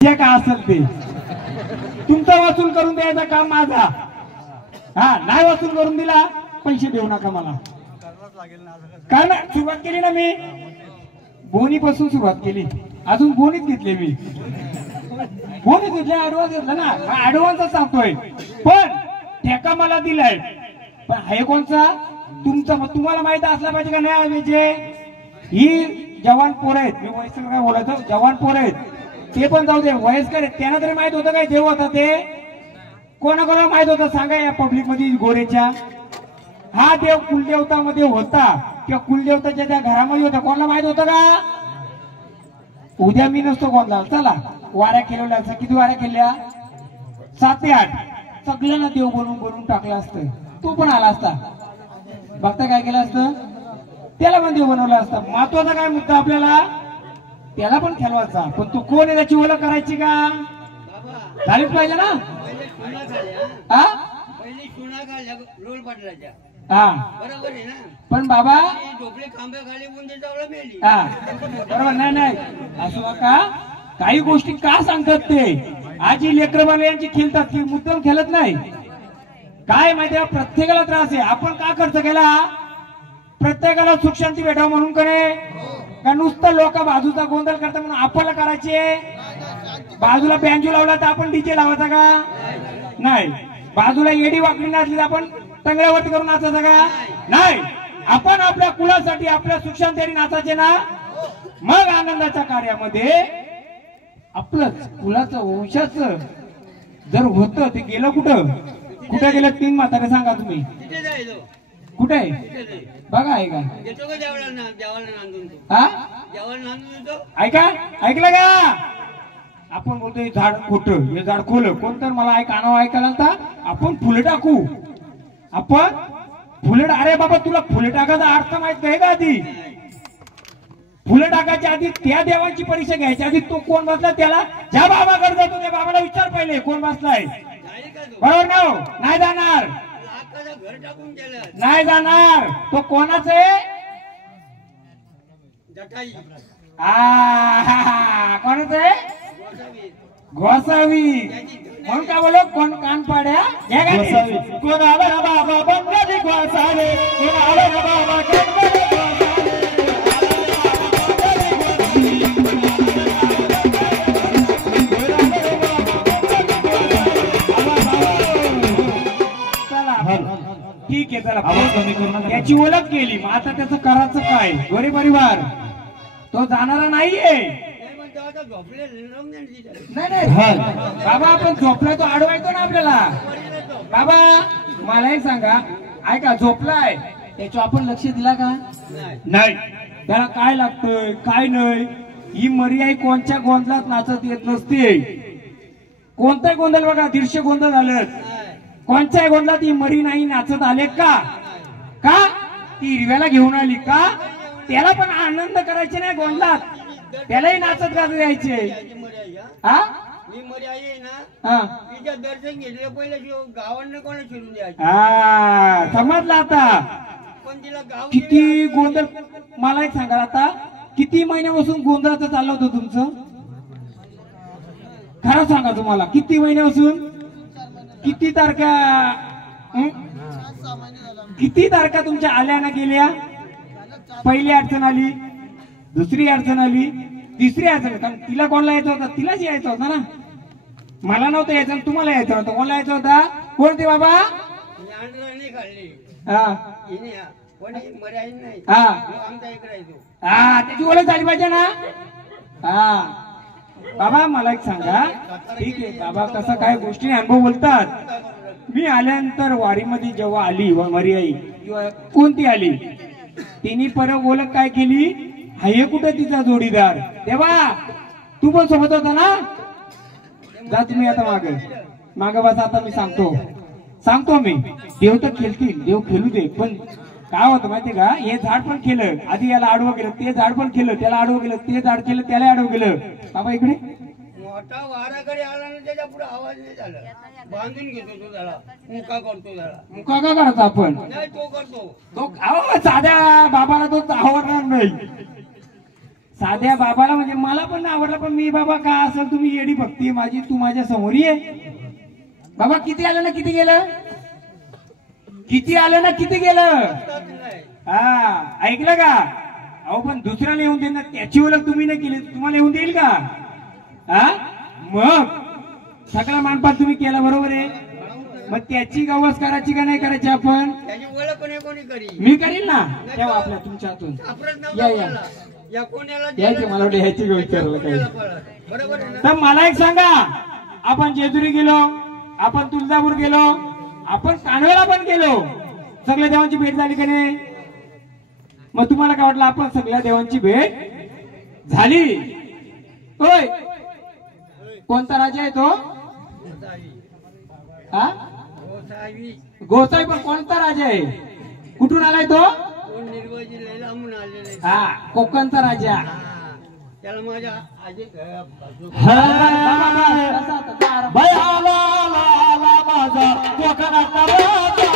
जे काय असेल ते तुमचा वसूल करून द्यायचा काम माझा. हा नाही वसूल करून दिला पैसे देऊ नका मला. कारण सुरुवात केली ना मी बोनी पासून सुरुवात केली. अजून बोनीच घेतले मी. बोनीच घेतले ऍडव्हान्स घेतला ना. ऍडव्हान्सच सांगतोय पण ठेका मला दिलाय. पण हे कोणचा तुमचा तुम्हाला माहित असला पाहिजे का नाही. जे ही जवान पोरं आहेत. मी वयस्कर काय बोलायचं जवान पोरं आहेत ते पण जाऊ दे. वयस्कर आहेत त्यांना तरी माहित होतं काय देव होता ते. कोणाकोणाला माहित होतं सांगा या पब्लिक मध्ये गोरेच्या. हा देव कुलदेवता मध्ये होता किंवा कुलदेवताच्या त्या घरामध्ये होता. कोणाला माहित होतं का. उद्या मी नसतो कोणता. चला वाऱ्या केलेल्या किती वाऱ्या केल्या 7 ते 8. सगळ्यांना देव बनवून टाकलं असतं. तो पण आला असता. बघता काय केलं असतं त्याला पण देव बनवलं असतं. महत्वाचा काय मुद्दा आपल्याला त्याला पण खेळवायचा. पण तू कोण आहे त्याची ओळख करायची का झालीच पाहिजे ना. हा बरोबर आहे ना. पण बाबा झोपले खांब्याखाली उंदीर मेली. हा बरोबर नाही असं का काही गोष्टी का सांगतात ते. आज ही लेकरबाले यांची खेळतात की मुद्दाम खेळत नाही. काय माहिती प्रत्येकाला त्रास आहे. आपण का खर्च केला प्रत्येकाला सुख शांती भेटावं म्हणून करे का नुसतं लोक बाजूचा गोंधळ करतात म्हणून आपल्याला करायचे. बाजूला बँजू लावला तर आपण डीजे लावायचा का नाही. बाजूला येडी वाकडी नाचली तर आपण टंगड्यावरती करून नाचायचा का नाही. आपण आपल्या कुळासाठी आपल्या सुख शांती नाचायचे ना. मग आनंदाच्या कार्यामध्ये आपलंच कुलाचं वंशाचं जर होतं ते गेलं कुठं कुठं गेलं. 3 म्हातारे सांगा तुम्ही कुठे आहे बघा. आहे का हा ऐका ऐकलं का. आपण बोलतो हे झाड खोटं हे झाड खोल. कोण तर मला कानावर ऐकायला तर आपण फुलं टाकू. आपण फुलं अरे बाबा तुला फुलं टाकायचा अर्थ माहित आहे का. आधी फुलं टाकायच्या आधी त्या देवाची परीक्षा घ्यायची. आधी तो कोण बसला त्याला ज्या बाबाकडे जातो त्या बाबाला विचार पहिले कोण बसलाय. बरोबर ना. नाही जाणार नाही जाणार. तो कोणाच आहे कोणाच आहे गोसावी. म्हणून का बोलो कोण कान पाड्या कोण आला ना बाबा बंगाली गोसावी. कोण आला ना बाबा ठीक आहे. चला त्याची ओळख केली. मग आता त्याचं करायचं काय. गोरे परिवार तो जाणारा नाहीये. नाही बाबा आपण झोपलाय तो अडवायचो ना आपल्याला. बाबा मला एक सांगा ऐका झोपलाय त्याच्यावर आपण लक्ष दिला का नाही. त्याला काय लागतंय काय नाही. ही मरी आई कोणत्या गोंधळात नाचत येत नसते. कोणताही गोंधळ बघा 150 गोंधळ झालं. कोणत्याही गोंधळात ही मरी नाही नाचत आले का ती हिरव्याला घेऊन आली का. त्याला पण आनंद करायचे नाही गोंधळात. त्यालाही नाचत गाजत यायचे. हा दर्शन घेतलं पहिले गावांना कोणा शिरून द्यायचं. हा समजलं आता. पण तिला गाव किती गोंधळ मला एक सांगा आता किती महिन्यापासून गोंधळाचं चाललं होतं तुमचं. खरं सांगा तुम्हाला किती महिन्यापासून किती तारखा तुमच्या आल्या ना गेल्या. पहिली अडचण आली दुसरी अडचण आली तिसरी अडचण. कारण तिला कोणाला यायचं होता तिलाच यायचं होता ना. मला नव्हतं यायचं तुम्हाला यायचं होतं. कोणाला यायचं होता कोणते बाबा त्याची ओळख झाली पाहिजे ना. बाबा मला एक सांगा ठीक आहे बाबा कसं काय गोष्टी अनुभव बोलतात. मी आल्यानंतर वारीमध्ये जेव्हा आली मरी आई किंवा कोणती आली तिने परत ओळख काय केली. हे कुठं तिचा जोडीदार तेव्हा तू पण सोबत होता ना. जा तुम्ही आता माग बस. आता मी सांगतो मी देव तर खेळतील देव खेळू दे. पण काय होतं माहितीये का हे झाड पण केलं आधी याला आडवं केलं ते झाड पण केलं त्याला आडवं केलं ते झाड केलं त्याला आडवं केलं. बाबा इकडे मोठा वाराकडे आला ना त्याच्या पुढे आवाज नाही झाला. बांधून घेतो तो त्याला मुका करतो त्याला. मुका का करतो आपण नाही तो करतो तो साध्या बाबाला तो आवडणार नाही. साध्या बाबाला म्हणजे मला पण नाही आवडला, पण मी बाबा का असेल तुम्ही येडी भक्ती माझी, तू माझ्या समोरी आहे बाबा. किती आलं ना किती गेलं, किती आलं ना किती गेलं. हा ऐकलं का. अहो पण दुसऱ्याला येऊन देईल ना, त्याची ओळख तुम्ही नाही केली, तुम्हाला येऊन देईल का. हा मग सगळा मानपान तुम्ही केला बरोबर आहे, मग त्याची गवस करायची का नाही करायची आपण. त्याची ओळख कोणी करी, मी करीन ना तेव्हा आपल्या तुमच्या हातून. या या या कोणाला यायची मला वाटतं ह्याची गोष्ट करायला काही. बरोबर आहे ना. तर मला एक सांगा, आपण जेजुरी गेलो, आपण तुळजापूर गेलो, आपण कानवेला पण गेलो, सगळ्या देवांची भेट झाली का नाही. मग तुम्हाला काय वाटलं, आपण सगळ्या देवांची भेट झाली होय. कोणता राजा आहे तो. हा गोसाई. पण कोणता राजा आहे, कुठून आलाय तो. हा कोकणचा राजा. त्याला माझ्या आजी माझा कोकणाचा राजा.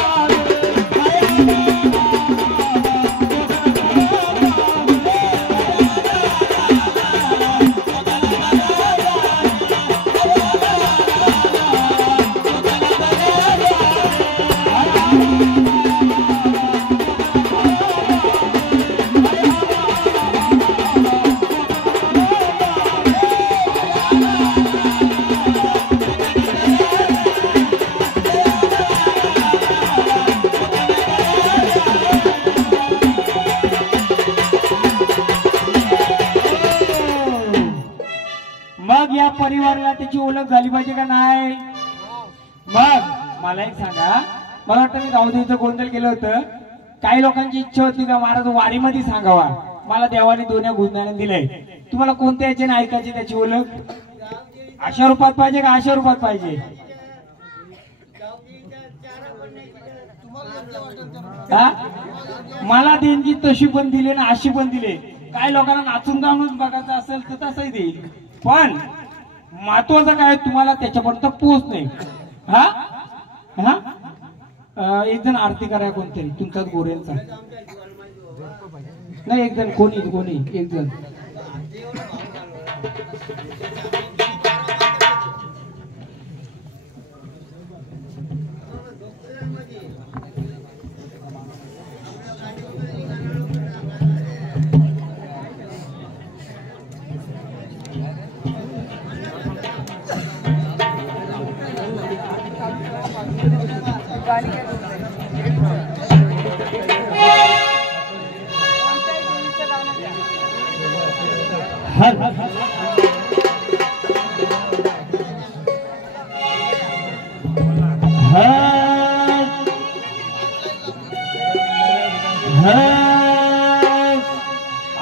मग या परिवाराला त्याची ओळख झाली पाहिजे का नाही. मग मला एक सांगा, मला वाटतं मी गावदेवीचं गोंधळ केलं होतं. काही लोकांची इच्छा होती का महाराज वारीमध्ये सांगावा, मला देवाने दोन्या गुंजाने दिलंय. तुम्हाला कोणत्या याच्याने ऐकायची त्याची ओळख. अशा रूपात पाहिजे का अशा रूपात पाहिजे. हा मला देणगी तशी पण दिली ना अशी पण दिली. काही लोकांना नाचून गाणून बघायचं असेल तर तसंही देईल, पण महत्वाचं काय तुम्हाला त्याच्यापर्यंत पोहोच नाही. हा हा एक जण आरती कराय कोणतरी तुमच्यात गोरेंचा नाही, एक जण कोणी एक जण.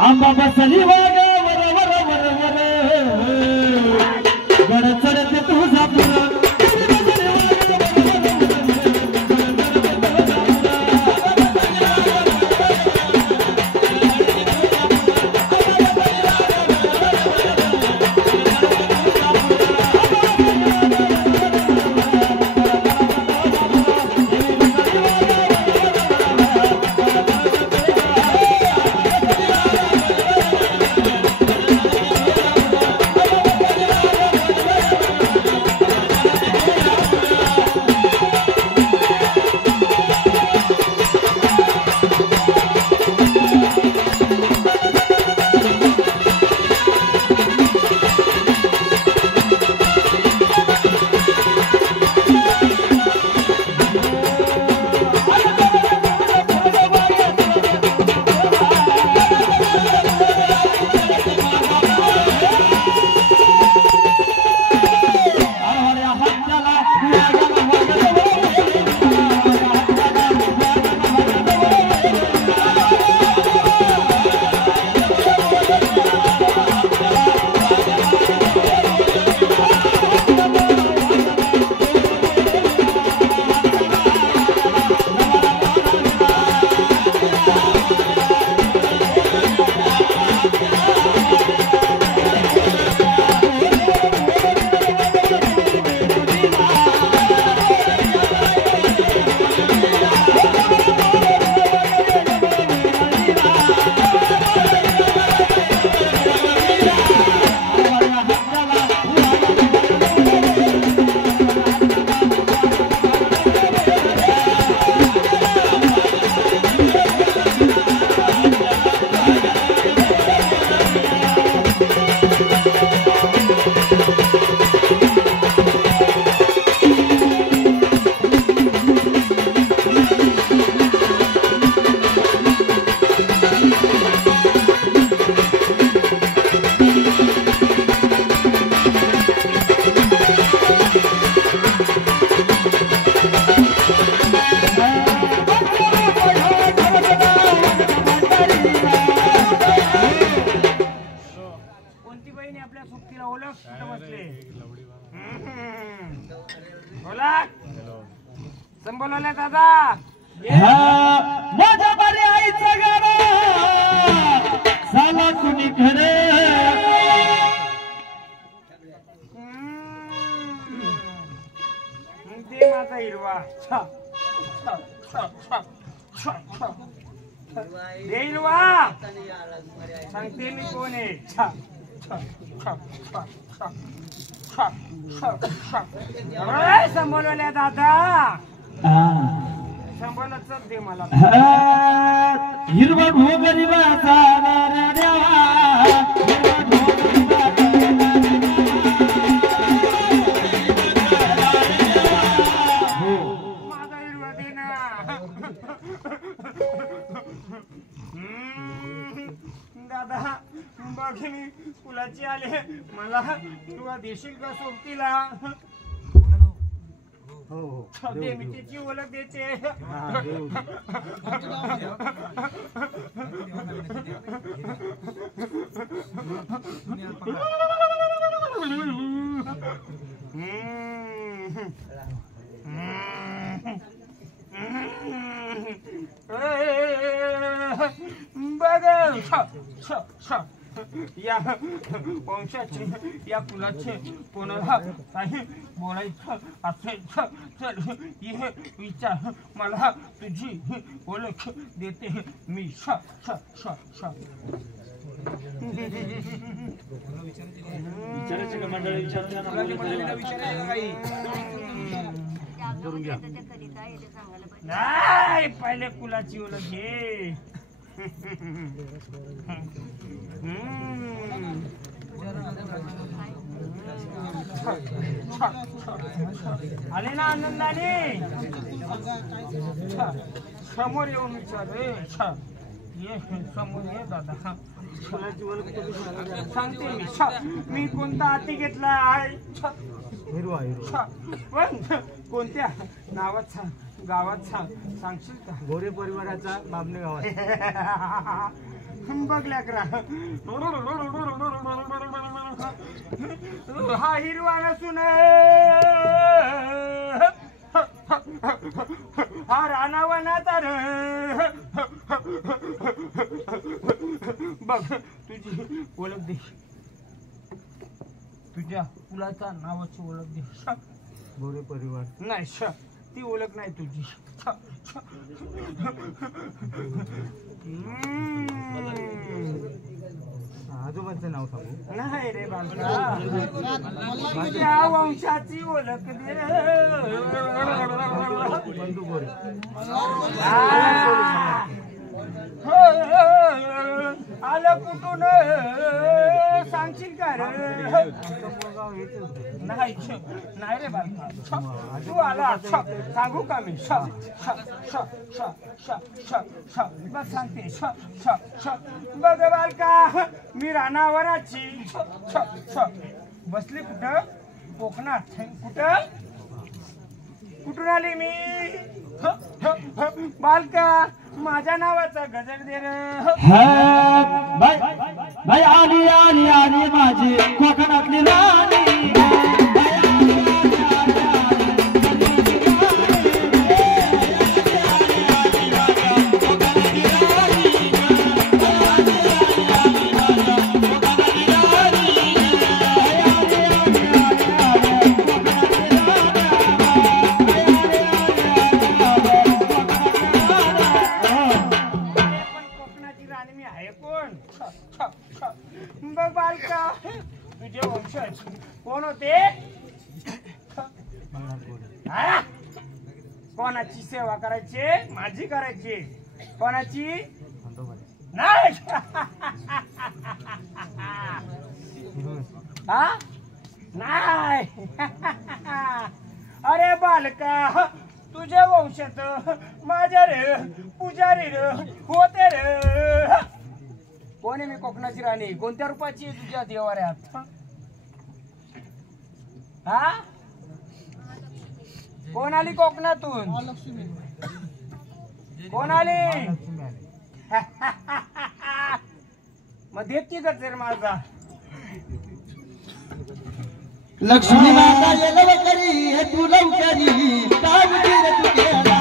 आंबा बसली वाग वर वर वर वर गड चढते तुझा पुरा. बोला संबोलवले दादा माझ्या बरी आईचं गाणं साला कुणी खरे दे माझा हिरवा दे हिरवा सांगते मी कोण आहे संबोलवल्या दादा संबोलच दे मला हिरवा ढो गरीबाचा नाऱ्या देवा हिरवा ढो गरीबाचा माझा हिरवा दे ना दादा बघ मी फुलाची आले मला हिरवा देशील का सोबतीला दे मी त्याची ओळख देते बघ या वंशाचे या कुलाचे कोणाला काही बोलायचं असेल तर ये विचार मला तुझी ओळख देते मी नाही पहिले कुलाची ओळख घे आले ना आनंदाने समोर येऊन विचार ये समोर ये दादा सांगते मी कोणता हाती घेतला पण कोणत्या नावात गावात सांगशील का गोरे परिवाराचा बाबणे गावात बघल्या करा हा हिरवा नसून हा रानावनाचा बघ तुझी ओळख दे तुझ्या मुलाचा नावाची ओळख दे गोरे परिवार नाही ती ओळख नाही तुझी आजोबांचं नाव सांगू नाही रे बालका तुझ्या वंशाची ओळख दे बंधू गोरे आलं कुठून सांगशील का रे नाही नाही रे बालका तू आला सांगू का मी बघ सांगते बघ बालका मी रानावराची बसली कुठं कोकणात कुठून आली मी बालका माझ्या नावाचा गजर दे रे बाई आली आली आली माझी कोकणातली राणी बघ बालका तुझे वंशज कोण होते कोणाची सेवा करायची माझी करायची कोणाची नाही नाही अरे बालका तुझे वंशज माझ्या रे पुजारी रे होते रे कोण आहे मी कोकणाची राणी कोणत्या रूपाची आहे तुझ्या देवाऱ्यात हा कोण आली कोकणातून कोण आली मग देत की गजर माझा लक्ष्मी माता ये लवकरी हे तू लवकरी काम रे तू केला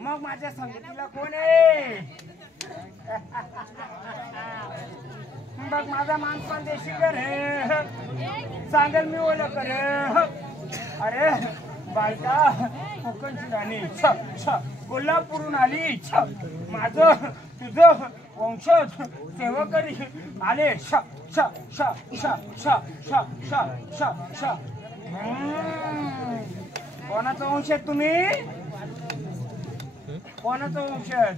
मग माझ्या संगतीला कोण आहे? बघ माझा माणसाला देशी कर सांगेल मी ओलं कर. अरे बायका कोकणची राणी कोल्हापूरून आली माझं तुझं वंशज सेवकरी आले श श श श श श श श श. कोणाचा वंशज तुम्ही? कोणाचा वंशज?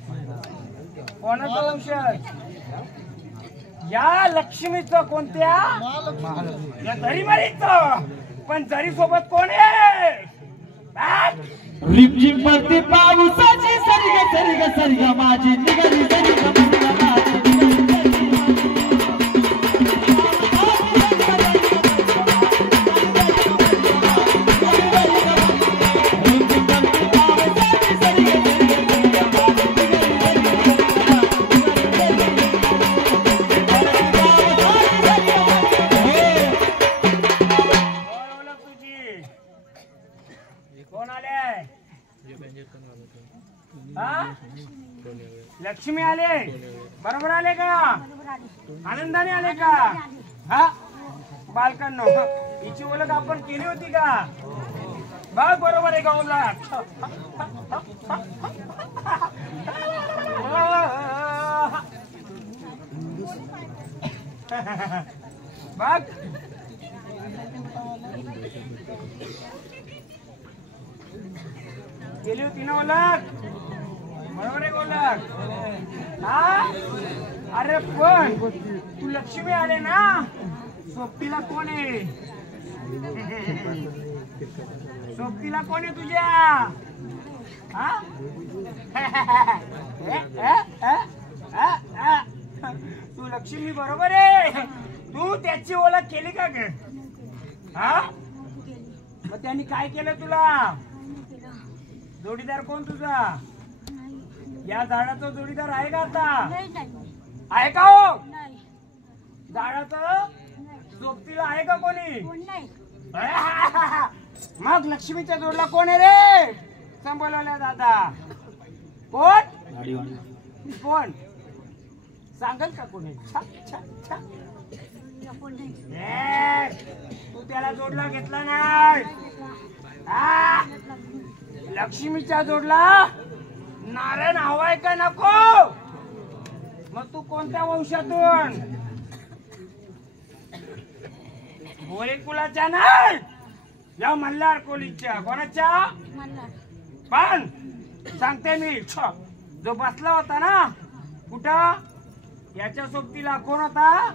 कोणाचा वंशज? या लक्ष्मीचं कोणत्या? या दरीमारीचं. पण जरी सोबत कोण आहे? रिमझिम पडते पावसाची सरिग सरिग सरिग माझी निघाली सरिग माझी लक्ष्मी आले बरोबर आले का? आनंदाने आले का? हा बालकांनो हिची ओळख आपण केली होती का? बघ बरोबर आहे का ओळख? बघ केली होती ना ओळख? बरोबर आहे ओळख? हा अरे पण तू लक्ष्मी आले ना सोबतीला कोण आहे? सोबतीला कोण आहे तुझ्या? हा तू लक्ष्मी बरोबर आहे. तू त्याची ओळख केली का ग? हा मग त्यांनी काय केलं तुला? जोडीदार कोण तुझा? या झाडाचा जोडीदार आहे का आता? आहे का हो? झाडाचं सोबतीला आहे का कोणी? मग लक्ष्मीच्या जोडला कोण आहे रे? संबोलवल्या दादा कोण? कोण सांगल का कोणी? तू त्याला जोडला घेतला नाही. लक्ष्मीच्या जोडला नारायण हवाय का नको? मग तू कोणत्या वंशातून? भोळे कुलाच्या नाही या मल्हार कोलीच्या. कोणाच्या? पण सांगते मी जो बसला होता ना कुठं याच्या सोबतीला कोण होता?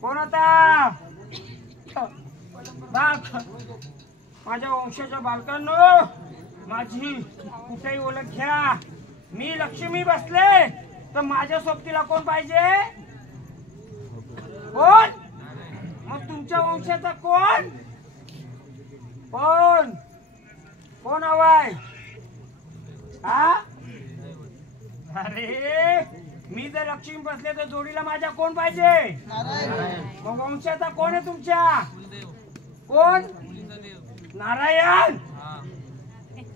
कोण होता? माझ्या वंशाच्या बालकांनो माझी कुठेही ओळख घ्या. मी लक्ष्मी बसले तर माझ्या सोबतीला कोण पाहिजे? कोण? मग तुमच्या वंशाचा कोण? कोण कोण हवाय? हा अरे मी जर लक्ष्मी बसले तर जोडीला माझ्या कोण पाहिजे? मग वंशाचा कोण आहे तुमच्या? कोण? नारायण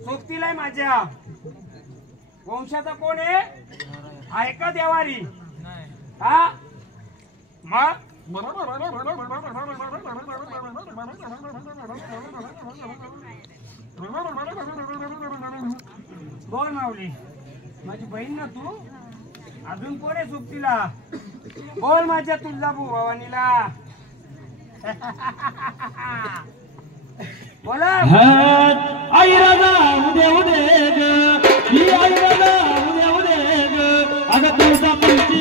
सोबतीला आहे माझ्या. वंशाचा कोण आहे का देवारी? हा मग बोल माऊली माझी बहीण ना तू? अजून कोण आहे सोबतीला? बोल माझ्या तुळजाभू भवानीला. बोला आई राजा उदे उदे ग ही आई राजा उदे उदे ग अगं तुझा पंची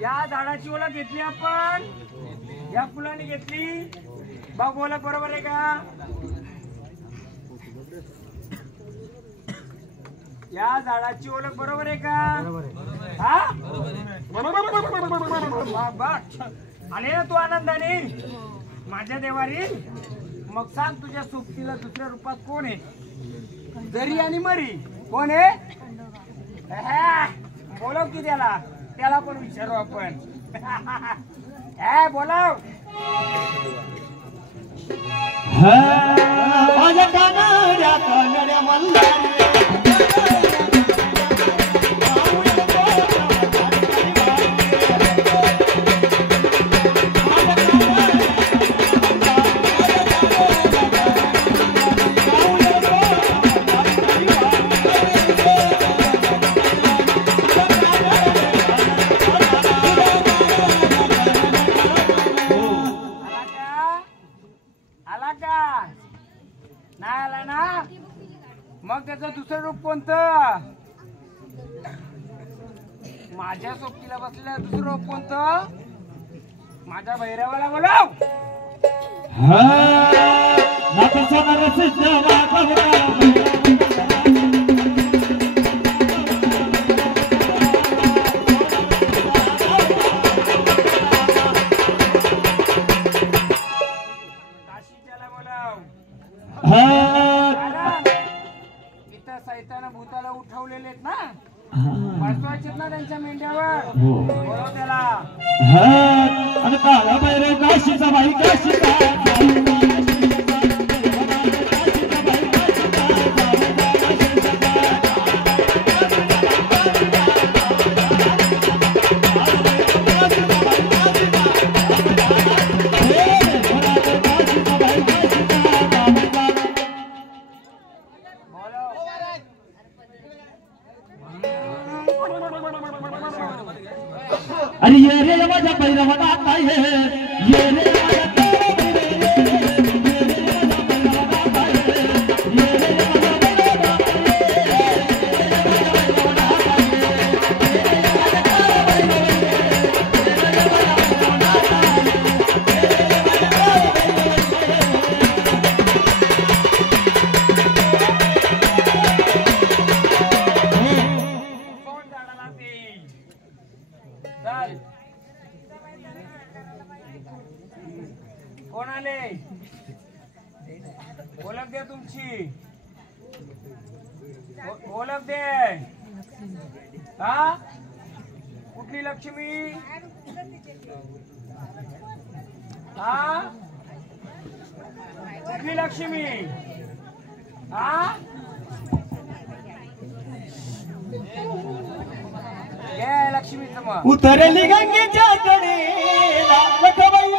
या झाडाची ओळख घेतली आपण, या फुलाने घेतली. बघ ओळख बरोबर आहे का? या झाडाची ओळख बरोबर आहे का? हा आले ना तू आनंदाने माझ्या देवारी. मग सांग तुझ्या सोबतीला दुसऱ्या रूपात कोण आहे? जरी आणि मरी कोण आहे? बोलव की त्याला, त्याला पण विचारू आपण. बोलाव. माझ्या कानड्या कानड्या मल्हारी नाही आला ना? मग त्याचं दुसरं रूप कोणतं? माझ्या सोबतीला बसलेलं दुसरं रूप कोणतं? माझ्या भैरवाला बोलाव. काशीच्याला बोलाव. इथं सैताना भूताला उठवलेले आहेत ना, बसवायचे ना त्यांच्या मेंढ्यावर. बोलव त्याला. आणि काळा भैरव काशीचा बाई काशीचा अरे ये रे माझ्या भैरवाला आता ये रे कोण आले? ओळख दे तुमची, ओळख दे. हा कुठली लक्ष्मी? हा कुठली लक्ष्मी? हा घे लक्ष्मीचं मग. उतरली गंगेच्या कडेला लखबाई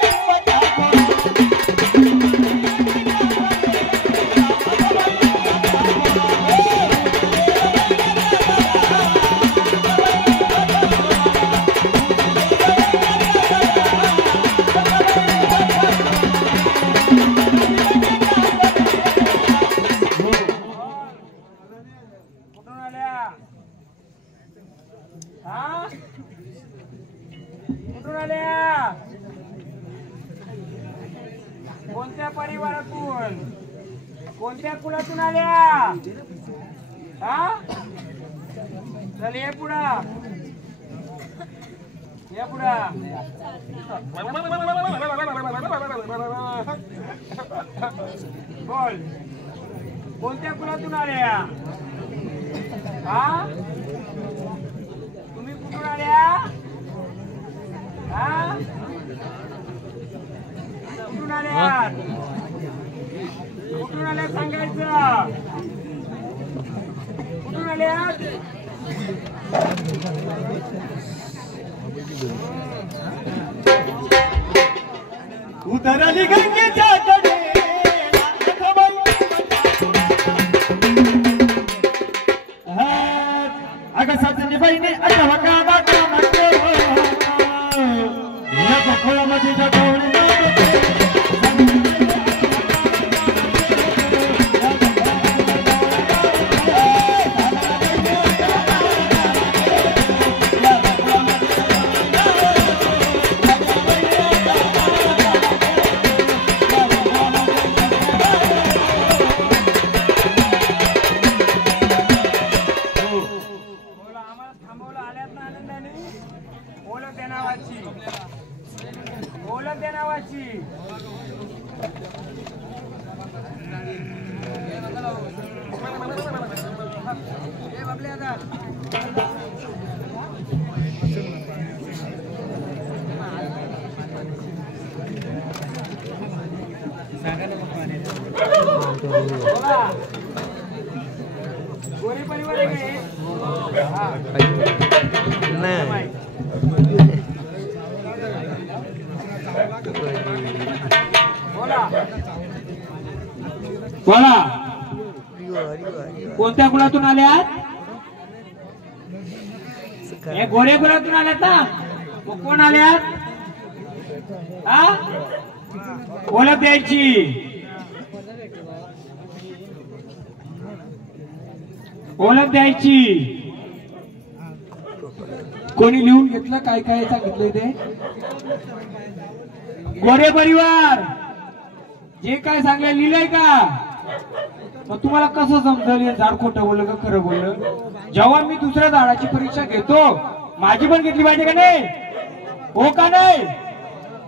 कुठून आल्या? हा कुठून आल्या? कोणत्या परिवारातून, कोणत्या कुळातून आल्या? हा चल ये पुढा, ये पुढा. बोल कोणत्या कुळातून आल्या? हा तुम्ही कुठून आल्या? हा कुठून आल्या? कुठून आल्या सांगायचं. कुठून आल्या? उतरली गंगेच्या कडेला लखबाई अगं सासरी बहिणी अगं कामा कामा या खोळामध्ये जगवली नावाची, ओळख द्या नावाची. गोरे परिवार आहे का हे? बोला बोला कोणत्या कुलातून आल्यात? हे गोरे कुलातून आल्यात ना? मग कोण आल्यात? हा ओळख द्यायची, ओळख द्यायची. कोणी लिहून घेतलं काय काय सांगितलंय ते? गोरे परिवार जे काय सांगलं लिहिलंय का? मग तुम्हाला कसं समजेल हे झाड खोटं बोललं का खरं बोललं? जेव्हा मी दुसऱ्या झाडाची परीक्षा घेतो माझी पण घेतली पाहिजे का नाही? हो का नाही?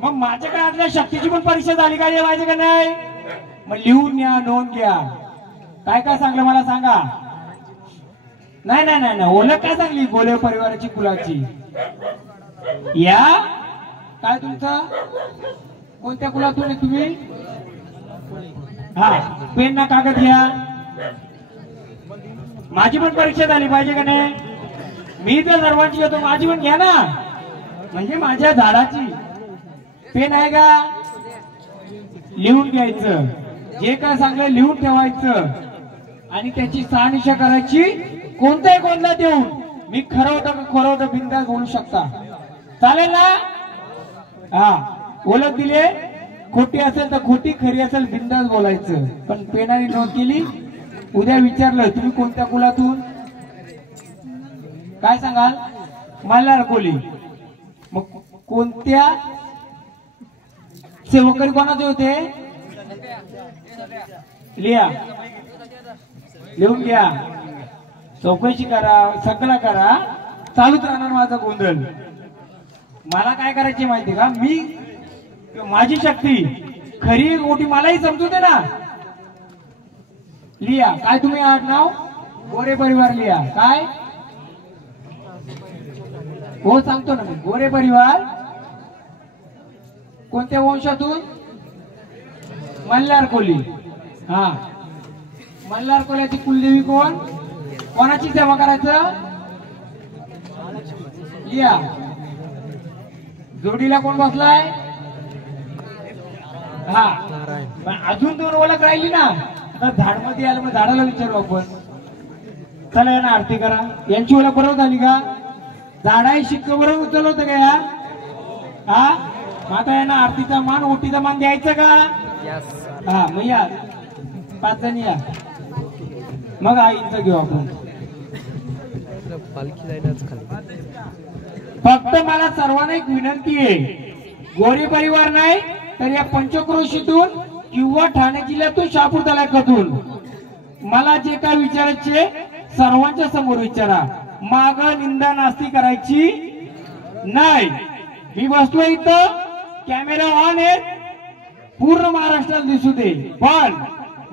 मग माझ्या काळातल्या शक्तीची पण परीक्षा झाली का पाहिजे का नाही? मग लिहून घ्या, नोंद घ्या. काय काय सांगलं मला सांगा. नाही नाही नाही नाही ओळख काय सांगली गोरे परिवाराची कुलाची? या काय तुमचा कोणत्या कुलातून आहे तुम्ही? हा पेन ना कागद घ्या. माझी पण परीक्षा झाली पाहिजे का नाही? मी तर सर्वांची घेतो माझी पण घ्या ना. म्हणजे माझ्या झाडाची पेन आहे का? लिहून घ्यायचं, जे काय सांगलं लिहून ठेवायचं आणि त्याची शहानिशा करायची. कोणत्याही कोणला देऊन मी खरं होतं का खोरं होतं बिनधास्त बोलू शकता. चालेल ना? हा ओळख दिले, खोटी असेल तर खोटी, खरी असेल बिनधास्त बोलायचं. पण पेनाने नोंद केली. उद्या विचारलं तुम्ही कोणत्या कुलातून, काय सांगाल? मल्हार कोली. मग कोणत्या सेवकरी कोणाचे होते? लिहा, लिहून घ्या, चौकशी करा, सगळं करा. चालूच राहणार माझा गोंधळ. मला काय करायची माहिती का? मी माझी शक्ती खरी मोठी मलाही समजू दे ना. लिहा काय तुम्ही नाव? गोरे परिवार लिहा. काय हो सांगतो ना मी. गोरे परिवार कोणत्या वंशातून? मल्हार कोली. हा मल्हार कोल्याची कुलदेवी कोण? कोणाची सेवा करायचं? लिहा. जोडीला कोण बसलाय? हा पण अजून दोन ओळख राहिली ना. आता झाड मध्ये आलं मग झाडाला विचारू आपण. चला ना आरती करा. यांची ओळख बरोबर झाली का? झाडाही शिक्क बरोबर उचल होतं का या? हा मग आता यांना आरतीचा मान ओटीचा मान द्यायचं का? हा मग या 5 जण या. मग आईचं घेऊ आपण. फक्त मला सर्वांना एक विनंती आहे. गोरे परिवार नाही तर या पंचक्रोशीतून किंवा ठाणे जिल्ह्यातून शहापूर तालुक्यातून मला जे काय विचारायचे सर्वांच्या समोर विचारा. माग निंदा नास्ती करायची नाही. मी बसलो इथं, कॅमेरा ऑन आहे, पूर्ण महाराष्ट्राला दिसू दे. पण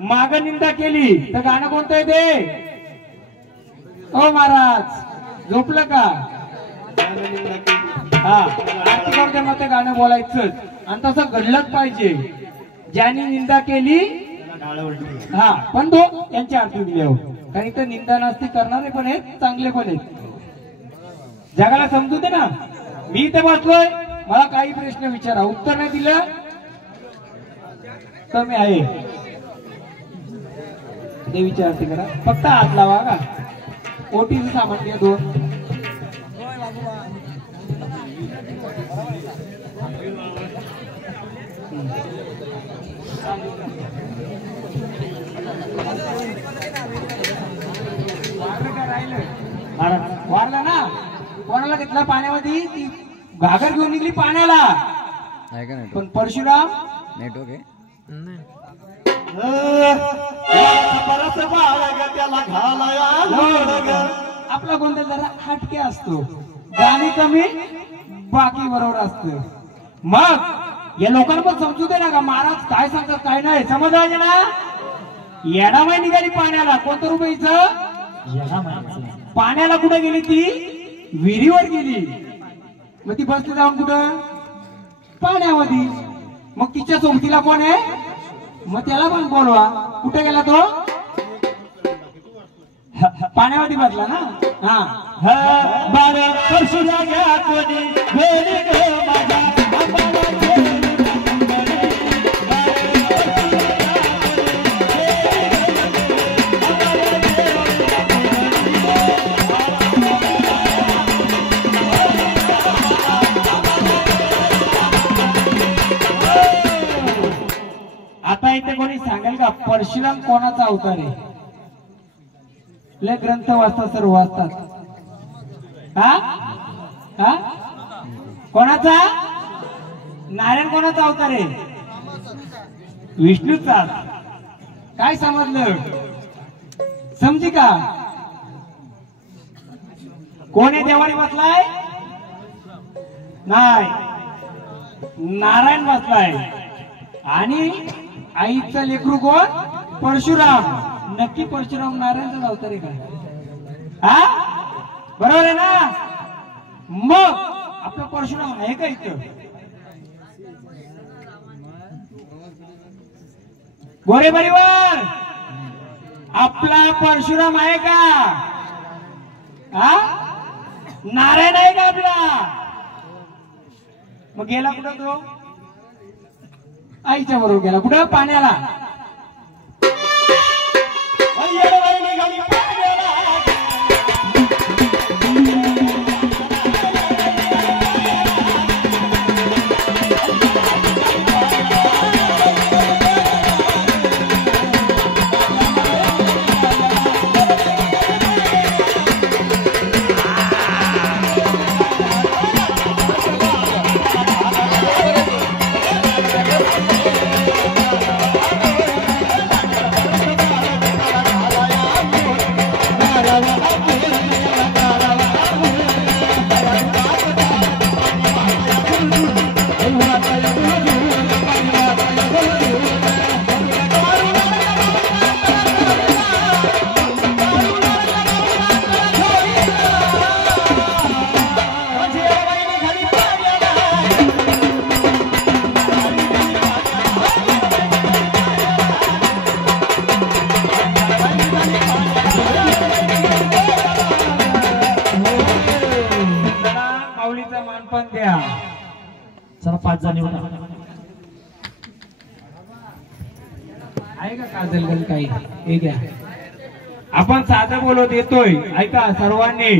माग निंदा केली तर गाणं कोणतं आहे ते? ओ महाराज झोपलं का? हा आरती करते मग ते गाणं बोलायचं. आणि तसं घडलंच पाहिजे. ज्यांनी निंदा केली हा पण तो यांची आरती दिली हो. काही तर निंदा नास्ती करणारे पण आहेत, चांगले पण आहेत. जगाला समजू दे ना. मी इथे बसलोय, मला काही प्रश्न विचारा, उत्तर नाही दिलं तर मी आहे. देवीची आरती करा. फक्त हात लावा का? ओटीचं सामान घ्या 2. वारला ना. कोणाला घेतला पाण्यामध्ये? ती घागर घेऊन निघली पाण्याला. पण परशुराम नेटवर्क आहे आपला गोंधळ जरा हटके असतो. गाणी कमी बाकी बरोबर असतं. मग या लोकांना पण समजू दे ना का महाराज काय सांगतात काय नाही समजायचे ना. येडामाई निघाली पाण्याला. कोणतं रुपयाचं पाण्याला कुठे गेली ती विहिरीवर गेली. मग ती बसली जाऊन कुठं पाण्यामध्ये. मग तिच्या सोबतीला कोण आहे मग त्याला पण बोलवा. कुठे गेला तो पाण्यामध्ये बसला ना. हा बारा परशुला घ्या कोणी वेळी ग माझा आता इथे कोणी सांगेल का परशुराम कोणाचा अवतार आहे. लय ग्रंथ वाचतात सर्व वाचतात. हा हा कोणाचा नारायण कोणाचा अवतार आहे विष्णूचा. काय समजलं समजी का. कोण आहे देवाने बसलाय नाही नारायण बसलाय. आणि आईचा लेकरू कोण परशुराम. नक्की परशुराम नारायणचा अवतार आहे का. हा बरोबर आहे ना. मग आपला परशुराम आहे का इथं गोरे परिवार. आपला परशुराम आहे का. हा नारायण आहे का आपला. मग गेला कुठं तो आईच्या बरोबर गेला कुठं पाण्याला. चला 5 जणी होता. आहे का काजलगल काही हे घ्या. आपण साधं बोलत येतोय ऐका सर्वांनी.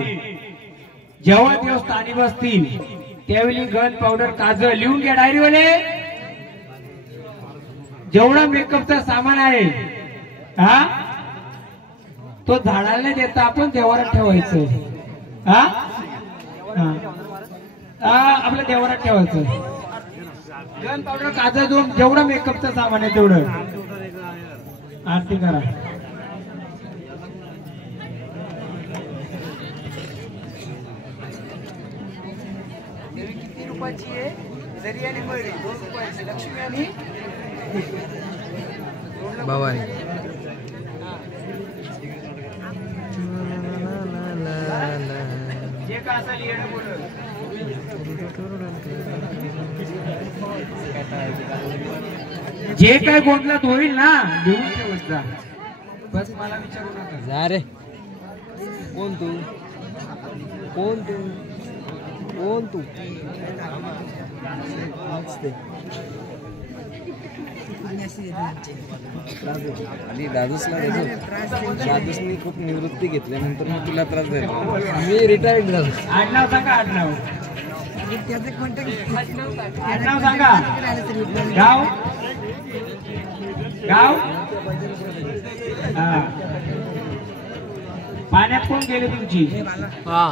जेव्हा देवस्थानी बसतील त्यावेळी गन पावडर काजल लिहून घ्या डायरीवाले. जेवढा मेकअपचा सामान आहे हा तो झाडाला नाही देता आपण देवारात ठेवायचं. हा आपल्या देवारात ठेवायचं. गन पावडर काजल जेवढा मेकअपचं सामान आहे तेवढं आरती करा. किती रुपयाची आहे जरी आणि मळी 2 रुपयाची लक्ष्मी आणि भवानी. जे का असेल येणं बोल. जे काय गोंधळात होईल ना लिहून ठेवत जा. बस मला विचारू नका. जा रे. कोण तू कोण तू कोण तू. आणि दादूसला दादूसनी खूप निवृत्ती घेतल्यानंतर मग तुला त्रास झाला. मी रिटायर्ड झालो. आडनाव सांगा. आडनाव आडनाव सांगा. गाव गाव. पाण्यात कोण गेले तुमची. हा